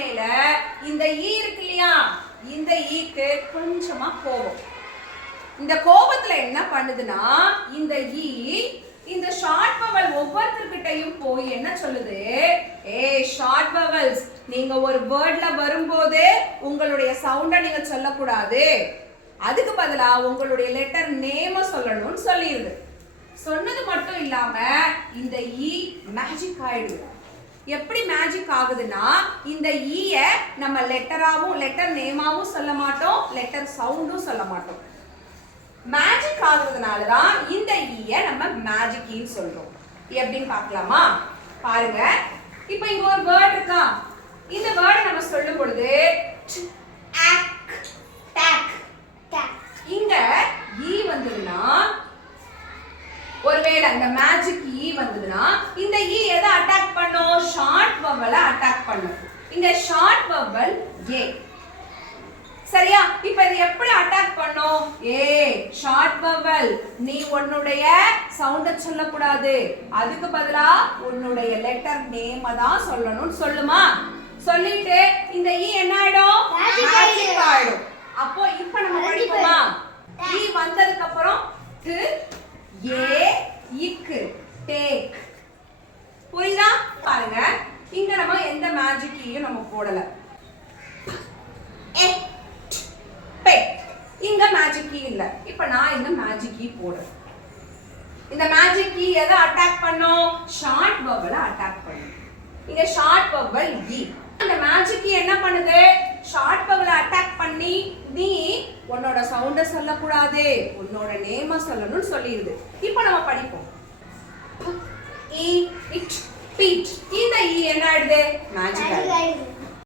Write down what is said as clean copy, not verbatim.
மேல இந்த ஈ இருக்கு இல்லையா, இந்த ஈக்கு கொஞ்சமா கோபம். இந்த கோபத்துல என்ன பண்ணுதுன்னா இந்த ஈ இந்த ஷார்ட் வவல் ஒவ்வொருத்தர்கிட்டையும் போய் என்ன சொல்லுது, ஷார்ட் வவல்ஸ் நீங்க ஒரு வேர்ட்ல வரும்போது உங்களுடைய சவுண்ட நீங்க சொல்லக்கூடாது, அதுக்கு பதிலா உங்களுடைய லெட்டர் நேம சொல்லணும்னு சொல்லிடுது. சொன்னது மட்டும் இல்லாம இந்த ஈ மேஜிக் ஆயிடுது. எப்படி மேஜிக் ஆகுதுன்னா இந்த ஈய நம்ம லெட்டர் நேமாவும் சொல்ல மாட்டோம், லெட்டர் சவுண்டும் சொல்ல மாட்டோம். மேஜிக் ஆகுறதுனால தான் இந்த ஈய நம்ம மேஜிக் ஈன்னு சொல்றோம். எப்படின்னு பார்க்கலாமா? பாருங்க, இப்போ இங்க ஒரு வேர்ட் இருக்கா, இந்த வேர்டை நம்ம சொல்லும் பொழுது இங்க ஈ வந்ததுன்னா, ஒருவேளை அந்த மேஜிக் ஈ வந்ததுன்னா இந்த ஈ எதை அட்டாக் பண்ணும், ஷார்ட் வவலை அட்டாக் பண்ணும். இங்க ஷார்ட் வவல் ஏ. சரியா? இப்போ இது எப்படி அட்டாக் பண்ணும், ஷார்ட் வவல் நீ உன்னுடைய சவுண்ட சொல்லக்கூடாது, அதுக்கு பதிலா உன்னுடைய லெட்டர் நேம தான் சொல்லணும்னு சொல்லுமா. சொல்லிட்டு இந்த ஈ என்ன ஆயிடும், மேஜிக் ஆயிடும். அப்போ இப்போ நம்ம படிப்போமா, ஈ வந்ததுக்கு அப்புறம் ட் ஏ இக்கு டேக். புரியுதா? பாருங்க, இங்க நம்ம எந்த மேஜிக் ஈயும் நம்ம போடல. இங்க மேஜிக் கீ இல்ல. இப்ப நான் இந்த மேஜிக் கீ போடுறேன். இந்த மேஜிக் கீ எதை அட்டாக் பண்ணும், ஷார்ட் வவலை அட்டாக் பண்ணும். இங்க ஷார்ட் வவல் ஈ. இந்த மேஜிக் கீ என்ன பண்ணுது, ஷார்ட் வவலை அட்டாக் பண்ணி நீ உன்னோட சவுண்ட சொல்லக்கூடாது, உன்னோட நேம சொல்லணும்னு சொல்லிடுது. இப்போ நம்ம படிப்போம். ஈ இட் பீட். இந்த ஈ என்ன ஆயிடுது, மேஜிக் ஆயிடுது.